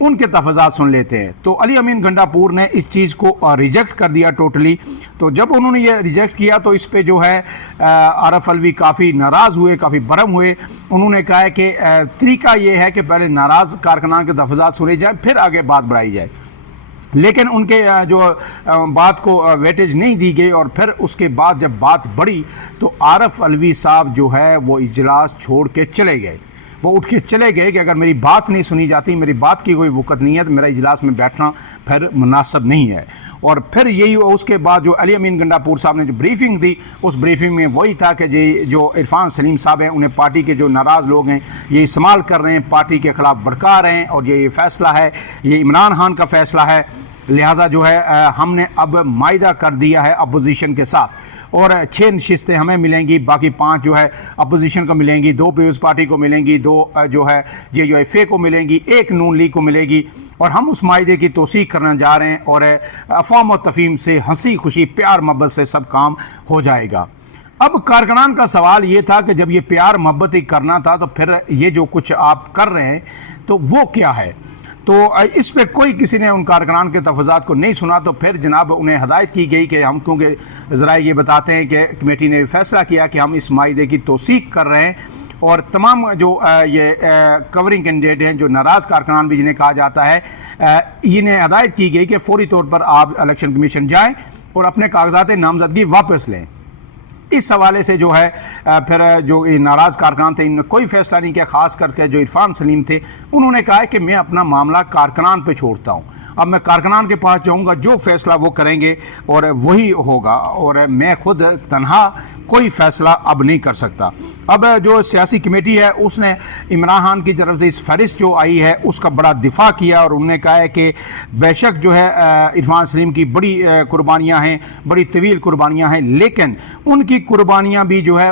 ان کے تفضات سن لیتے ہیں۔ تو علی امین گنڈاپور نے اس چیز کو ریجیکٹ کر دیا ٹوٹلی۔ تو جب انہوں نے یہ ریجیکٹ کیا تو اس پہ جو ہے عارف علوی کافی ناراض ہوئے، کافی برہم ہوئے۔ انہوں نے کہا ہے کہ طریقہ یہ ہے کہ پہلے ناراض کارکنان کے تفضات سنے جائیں، پھر آگے بات بڑھائی جائے، لیکن ان کے جو بات کو ویٹیج نہیں دی گئی، اور پھر اس کے بعد جب بات بڑھی تو عارف علوی صاحب جو ہے وہ اجلاس چھوڑ کے چلے گئے۔ وہ اٹھ کے چلے گئے کہ اگر میری بات نہیں سنی جاتی، میری بات کی کوئی وقت نہیں ہے تو میرا اجلاس میں بیٹھنا پھر مناسب نہیں ہے۔ اور پھر یہی اس کے بعد جو علی امین گنڈاپور صاحب نے جو بریفنگ دی، اس بریفنگ میں وہی تھا کہ جو عرفان سلیم صاحب ہیں انہیں پارٹی کے جو ناراض لوگ ہیں یہ استعمال کر رہے ہیں، پارٹی کے خلاف بھڑکا رہے ہیں، اور یہ فیصلہ ہے، یہ عمران خان کا فیصلہ ہے، لہٰذا جو ہے ہم نے اب معاہدہ کر دیا ہے اپوزیشن کے ساتھ، اور 6 نشستیں ہمیں ملیں گی، باقی 5 جو ہے اپوزیشن کو ملیں گی، 2 پیپلز پارٹی کو ملیں گی، 2 جو ہے JUIF کو ملیں گی، 1 نون لیگ کو ملے گی، اور ہم اس معاہدے کی توثیق کرنے جا رہے ہیں، اور افہام و تفہیم سے ہنسی خوشی پیار محبت سے سب کام ہو جائے گا۔ اب کارکنان کا سوال یہ تھا کہ جب یہ پیار محبت ہی کرنا تھا تو پھر یہ جو کچھ آپ کر رہے ہیں تو وہ کیا ہے؟ تو اس پہ کوئی کسی نے ان کارکنان کے تفضات کو نہیں سنا، تو پھر جناب انہیں ہدایت کی گئی کہ ہم، کیونکہ ذرائع یہ بتاتے ہیں کہ کمیٹی نے فیصلہ کیا کہ ہم اس معاہدے کی توثیق کر رہے ہیں، اور تمام جو یہ کورنگ کینڈیڈیٹ ہیں، جو ناراض کارکنان بھی جنہیں کہا جاتا ہے، انہیں ہدایت کی گئی کہ فوری طور پر آپ الیکشن کمیشن جائیں اور اپنے کاغذات نامزدگی واپس لیں۔ اس حوالے سے جو ہے پھر جو ناراض کارکنان تھے، انہوں نے کوئی فیصلہ نہیں کیا، خاص کر کے جو عرفان سلیم تھے انہوں نے کہا ہے کہ میں اپنا معاملہ کارکنان پہ چھوڑتا ہوں، اب میں کارکنان کے پاس جاؤں گا، جو فیصلہ وہ کریں گے اور وہی ہوگا، اور میں خود تنہا کوئی فیصلہ اب نہیں کر سکتا۔ اب جو سیاسی کمیٹی ہے اس نے عمران خان کی طرف سے اس فہرست جو آئی ہے اس کا بڑا دفاع کیا، اور انہوں نے کہا ہے کہ بے شک جو ہے عرفان سلیم کی بڑی قربانیاں ہیں، بڑی طویل قربانیاں ہیں، لیکن ان کی قربانیاں بھی جو ہے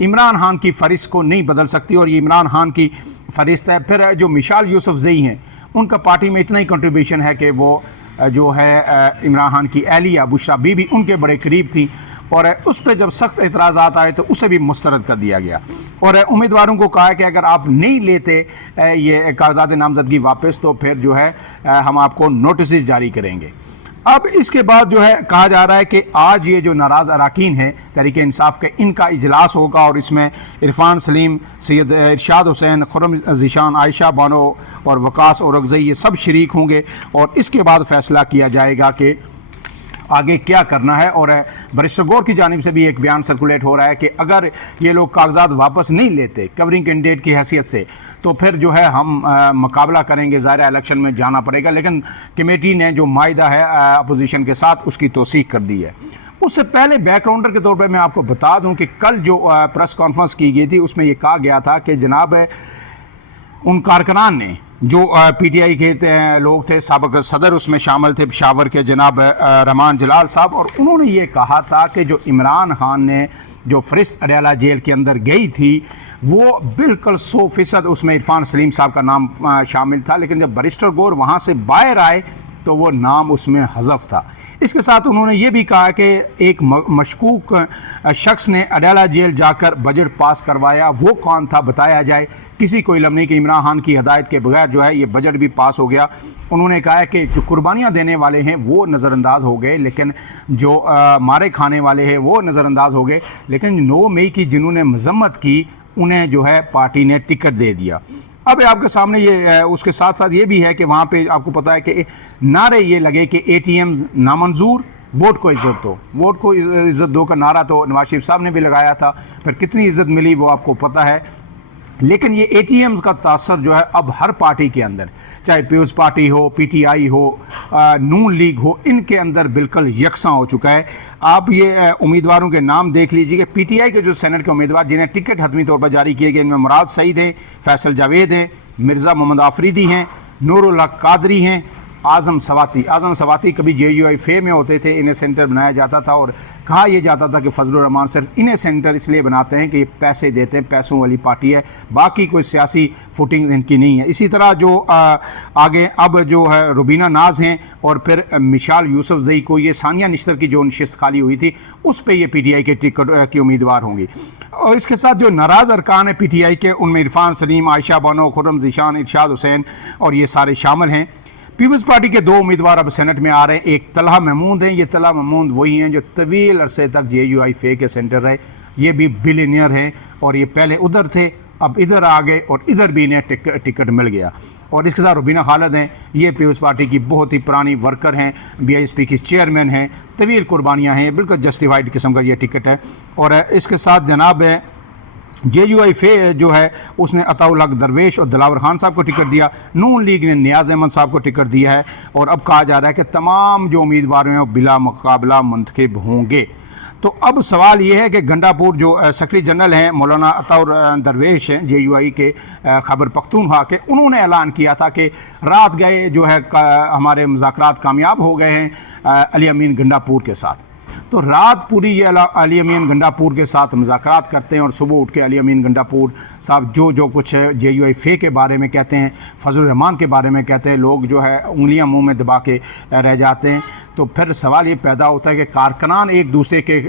عمران خان کی فہرست کو نہیں بدل سکتی، اور یہ عمران خان کی فہرست ہے۔ پھر جو مشال یوسف زئی ہیں ان کا پارٹی میں اتنا ہی کنٹریبیوشن ہے کہ وہ جو ہے عمران خان کی اہلیہ بشرا بی بی ان کے بڑے قریب تھیں، اور اس پہ جب سخت اعتراضات آئے تو اسے بھی مسترد کر دیا گیا، اور امیدواروں کو کہا کہ اگر آپ نہیں لیتے یہ کاغذات نامزدگی واپس تو پھر جو ہے ہم آپ کو نوٹسز جاری کریں گے۔ اب اس کے بعد جو ہے کہا جا رہا ہے کہ آج یہ جو ناراض اراکین ہیں تحریک انصاف کے، ان کا اجلاس ہوگا، اور اس میں عرفان سلیم، سید ارشاد حسین، خرم ذیشان، عائشہ بانو اور وقاص اورکزئی یہ سب شریک ہوں گے، اور اس کے بعد فیصلہ کیا جائے گا کہ آگے کیا کرنا ہے۔ اور بیرسٹر گور کی جانب سے بھی ایک بیان سرکولیٹ ہو رہا ہے کہ اگر یہ لوگ کاغذات واپس نہیں لیتے کورنگ کینڈیڈیٹ کی حیثیت سے تو پھر جو ہے ہم مقابلہ کریں گے، ظاہر الیکشن میں جانا پڑے گا، لیکن کمیٹی نے جو معاہدہ ہے اپوزیشن کے ساتھ اس کی توثیق کر دی ہے۔ اس سے پہلے بیک گراؤنڈر کے طور پہ میں آپ کو بتا دوں کہ کل جو پریس کانفرنس کی گئی تھی اس میں یہ کہا گیا تھا کہ جناب ان کارکنان نے جو PTI کے لوگ تھے، سابق صدر اس میں شامل تھے پشاور کے جناب رحمان جلال صاحب، اور انہوں نے یہ کہا تھا کہ جو عمران خان نے جو فہرست اڈیالہ جیل کے اندر گئی تھی وہ بالکل 100% اس میں عرفان سلیم صاحب کا نام شامل تھا، لیکن جب بیرسٹر گور وہاں سے باہر آئے تو وہ نام اس میں حذف تھا۔ اس کے ساتھ انہوں نے یہ بھی کہا کہ ایک مشکوک شخص نے اڈیالہ جیل جا کر بجٹ پاس کروایا، وہ کون تھا بتایا جائے۔ کسی کو علم نہیں کہ عمران خان کی ہدایت کے بغیر جو ہے یہ بجٹ بھی پاس ہو گیا۔ انہوں نے کہا ہے کہ جو قربانیاں دینے والے ہیں وہ نظر انداز ہو گئے، لیکن جو مارے کھانے والے ہیں وہ نظر انداز ہو گئے، لیکن 9 مئی کی جنہوں نے مذمت کی انہیں جو ہے پارٹی نے ٹکٹ دے دیا۔ اب آپ کے سامنے یہ اس کے ساتھ ساتھ یہ بھی ہے کہ وہاں پہ آپ کو پتہ ہے کہ نعرے یہ لگے کہ ATMs نامنظور، ووٹ کو عزت دو، ووٹ کو عزت دو کا نعرہ تو نواز شریف صاحب نے بھی لگایا تھا، پھر کتنی عزت ملی وہ آپ کو پتہ ہے، لیکن یہ ATMs کا تاثر جو ہے اب ہر پارٹی کے اندر، چاہے پیپلز پارٹی ہو، PTI ہو، نون لیگ ہو، ان کے اندر بالکل یکساں ہو چکا ہے۔ آپ یہ امیدواروں کے نام دیکھ لیجئے کہ PTI کے جو سینٹ کے امیدوار جنہیں ٹکٹ حتمی طور پر جاری کیے گئے، ان میں مراد سعید ہیں، فیصل جاوید ہیں، مرزا محمد آفریدی ہیں، نور اللہ قادری ہیں، اعظم سواتی کبھی JUIF میں ہوتے تھے، انہیں سینٹر بنایا جاتا تھا اور کہا یہ جاتا تھا کہ فضل الرحمان صرف انہیں سینیٹر اس لیے بناتے ہیں کہ یہ پیسے دیتے ہیں، پیسوں والی پارٹی ہے، باقی کوئی سیاسی فوٹنگ ان کی نہیں ہے۔ اسی طرح جو آگے اب جو ہے روبینہ ناز ہیں اور پھر مشال یوسفزئی کو، یہ ثانیہ نشتر کی جو نشست خالی ہوئی تھی اس پہ یہ پی ٹی آئی کے ٹکٹ کی امیدوار ہوں گی۔ اور اس کے ساتھ جو ناراض ارکان ہیں پی ٹی آئی کے، ان میں عرفان سلیم، عائشہ بانو، خرم ذیشان، ارشاد حسین اور یہ سارے شامل ہیں۔ پیپلز پارٹی کے 2 امیدوار اب سینٹ میں آ رہے ہیں، ایک طلحہ محمود ہیں۔ یہ طلحہ محمود وہی ہیں جو طویل عرصے تک جے یو آئی فے کے سینٹر رہے، یہ بھی بلینئر ہیں اور یہ پہلے ادھر تھے، اب ادھر آ گئے اور ادھر بھی انہیں ٹکٹ مل گیا۔ اور اس کے ساتھ روبینہ خالد ہیں، یہ پیپلز پارٹی کی بہت ہی پرانی ورکر ہیں، بی آئی ایس پی کی چیئرمین ہیں، طویل قربانیاں ہیں، بالکل جسٹیفائڈ قسم کا یہ ٹکٹ ہے۔ اور اس کے ساتھ جناب جے یو آئی فے جو ہے اس نے عطاء الحق درویش اور دلاور خان صاحب کو ٹکٹ دیا، نون لیگ نے نیاز احمد صاحب کو ٹکٹ دیا ہے، اور اب کہا جا رہا ہے کہ تمام جو امیدوار ہیں وہ بلا مقابلہ منتخب ہوں گے۔ تو اب سوال یہ ہے کہ گنڈا پور جو سیکرٹری جنرل ہیں مولانا عطاء درویش ہیں جے یو آئی کے خیبر پختونخوا کے، انہوں نے اعلان کیا تھا کہ رات گئے جو ہے ہمارے مذاکرات کامیاب ہو گئے ہیں علی امین گنڈا پور کے ساتھ۔ تو رات پوری یہ علی امین گنڈا پور کے ساتھ مذاکرات کرتے ہیں اور صبح اٹھ کے علی امین گنڈا پور صاحب جو کچھ جے یو آئی فے کے بارے میں کہتے ہیں، فضل الرحمان کے بارے میں کہتے ہیں، لوگ جو ہے انگلیاں منہ میں دبا کے رہ جاتے ہیں۔ تو پھر سوال یہ پیدا ہوتا ہے کہ کارکنان ایک دوسرے کے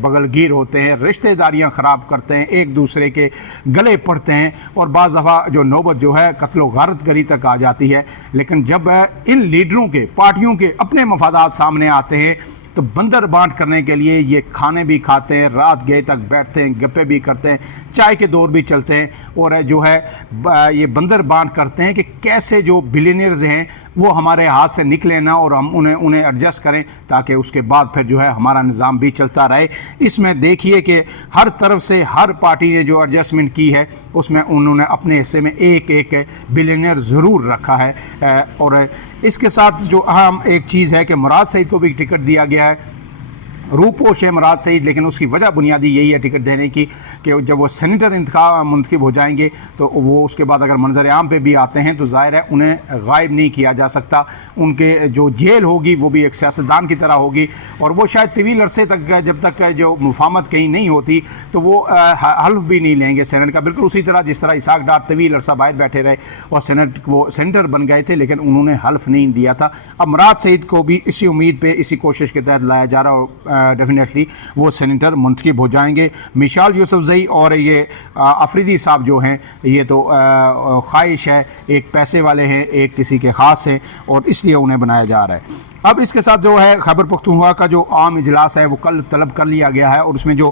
بغل گیر ہوتے ہیں، رشتہ داریاں خراب کرتے ہیں، ایک دوسرے کے گلے پڑتے ہیں، اور بعض دفعہ جو نوبت جو ہے قتل و غارت گری تک آ جاتی ہے۔ لیکن جب ان لیڈروں کے، پارٹیوں کے اپنے مفادات سامنے آتے ہیں تو بندر بانٹ کرنے کے لیے یہ کھانے بھی کھاتے ہیں، رات گئے تک بیٹھتے ہیں، گپے بھی کرتے ہیں، چائے کے دور بھی چلتے ہیں، اور جو ہے یہ بندر بانٹ کرتے ہیں کہ کیسے جو بلینئرز ہیں وہ ہمارے ہاتھ سے نکلے نہ اور ہم انہیں ایڈجسٹ کریں تاکہ اس کے بعد پھر جو ہے ہمارا نظام بھی چلتا رہے۔ اس میں دیکھیے کہ ہر طرف سے ہر پارٹی نے جو ایڈجسٹمنٹ کی ہے اس میں انہوں نے اپنے حصے میں ایک بلینئر ضرور رکھا ہے۔ اور اس کے ساتھ جو اہم ایک چیز ہے کہ مراد سعید کو بھی ٹکٹ دیا گیا ہے، روپوش ہے مراد سعید، لیکن اس کی وجہ بنیادی یہی ہے ٹکٹ دینے کی کہ جب وہ سینیٹر منتخب ہو جائیں گے تو وہ اس کے بعد اگر منظر عام پہ بھی آتے ہیں تو ظاہر ہے انہیں غائب نہیں کیا جا سکتا، ان کے جو جیل ہوگی وہ بھی ایک سیاستدان کی طرح ہوگی، اور وہ شاید طویل عرصے تک جب تک جو مفاہمت کہیں نہیں ہوتی تو وہ حلف بھی نہیں لیں گے سینٹ کا، بالکل اسی طرح جس طرح اسحاق ڈار طویل عرصہ باہر بیٹھے رہے اور وہ سینیٹر بن گئے تھے لیکن انہوں نے حلف نہیں دیا تھا۔ اب مراد سعید کو بھی اسی امید پہ، اسی کوشش کے تحت لایا جا رہا، اور ڈیفینیٹلی وہ سینیٹر منتخب ہو جائیں گے۔ مشال یوسفزئی اور یہ افریدی صاحب جو ہیں یہ تو خواہش ہے، ایک پیسے والے ہیں، ایک کسی کے خاص ہیں، اور اس لیے انہیں بنایا جا رہا ہے۔ اب اس کے ساتھ جو ہے خیبر پختونخوا کا جو عام اجلاس ہے وہ کل طلب کر لیا گیا ہے، اور اس میں جو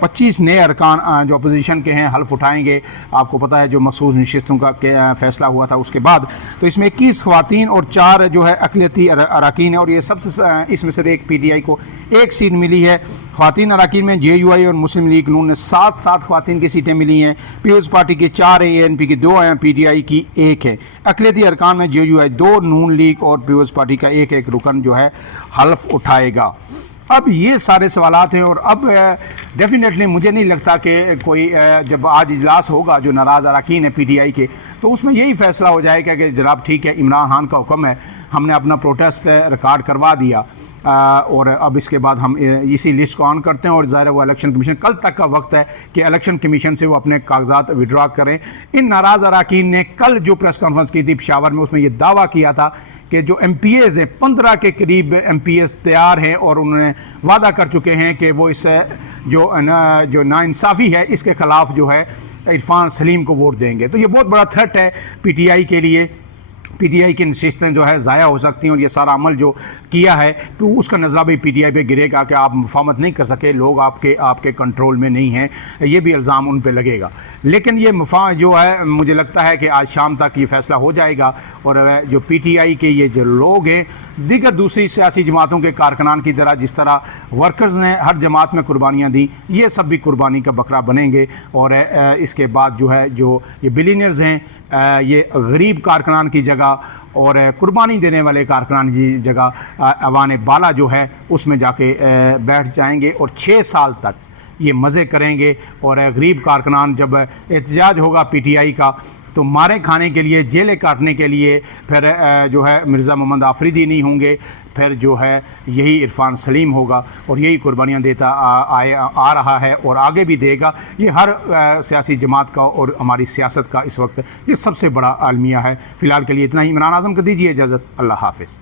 25 نئے ارکان جو اپوزیشن کے ہیں حلف اٹھائیں گے۔ آپ کو پتہ ہے جو مخصوص نشستوں کا فیصلہ ہوا تھا اس کے بعد، تو اس میں 21 خواتین اور 4 جو ہے اقلیتی اراکین ہیں، اور یہ سب سے اس میں سے ایک پی ٹی آئی کو ایک سیٹ ملی ہے۔ خواتین اراکین میں جے یو آئی اور مسلم لیگ نون نے 7 خواتین کی سیٹیں ملی ہیں، پیپلز پارٹی کی 4 ہیں، اے این پی کی 2 ہیں، پی ٹی آئی کی 1 ہے۔ اقلیتی ارکان میں جے یو آئی 2، نون لیگ اور پیپلز پارٹی کا ایک رکن جو ہے حلف اٹھائے گا۔ اب یہ سارے سوالات ہیں، اور اب ڈیفینیٹلی مجھے نہیں لگتا کہ کوئی جب آج اجلاس ہوگا جو ناراض اراکین ہیں پی ٹی آئی کے، تو اس میں یہی فیصلہ ہو جائے گا کہ جناب ٹھیک ہے، عمران خان کا حکم ہے، ہم نے اپنا پروٹیسٹ ریکارڈ کروا دیا، اور اب اس کے بعد ہم اسی لسٹ کو آن کرتے ہیں، اور ظاہر وہ الیکشن کمیشن کل تک کا وقت ہے کہ الیکشن کمیشن سے وہ اپنے کاغذات وڈرا کریں۔ ان ناراض اراکین نے کل جو پریس کانفرنس کی تھی پشاور میں، اس میں یہ دعویٰ کیا تھا کہ جو ایم پی ایز ہیں 15 کے قریب ایم پی ایز تیار ہیں، اور انہوں نے وعدہ کر چکے ہیں کہ وہ اس جو ناانصافی ہے اس کے خلاف جو ہے عرفان سلیم کو ووٹ دیں گے۔ تو یہ بہت بڑا تھریٹ ہے پی ٹی آئی کے لیے، پی ٹی آئی کی نشستیں جو ہے ضائع ہو سکتی ہیں، اور یہ سارا عمل جو کیا ہے تو اس کا نظرہ بھی پی ٹی آئی پہ گرے گا کہ آپ مفاہمت نہیں کر سکے، لوگ آپ کے کنٹرول میں نہیں ہیں، یہ بھی الزام ان پہ لگے گا۔ لیکن یہ جو ہے مجھے لگتا ہے کہ آج شام تک یہ فیصلہ ہو جائے گا، اور جو پی ٹی آئی کے یہ جو لوگ ہیں دیگر دوسری سیاسی جماعتوں کے کارکنان کی طرح، جس طرح ورکرز نے ہر جماعت میں قربانیاں دیں، یہ سب بھی قربانی کا بکرا بنیں گے، اور اس کے بعد جو ہے جو یہ بلینئرز ہیں یہ غریب کارکنان کی جگہ اور قربانی دینے والے کارکنان کی جگہ ایوان بالا جو ہے اس میں جا کے بیٹھ جائیں گے، اور 6 سال تک یہ مزے کریں گے، اور غریب کارکنان جب احتجاج ہوگا پی ٹی آئی کا تو مارے کھانے کے لیے، جیلیں کاٹنے کے لیے پھر جو ہے مرزا محمد آفریدی نہیں ہوں گے، پھر جو ہے یہی عرفان سلیم ہوگا اور یہی قربانیاں دیتا آ رہا ہے اور آگے بھی دے گا. یہ ہر سیاسی جماعت کا اور ہماری سیاست کا اس وقت یہ سب سے بڑا المیہ ہے. فی الحال کے لیے اتنا ہی. عمران اعظم کو دیجیے اجازت. اللہ حافظ.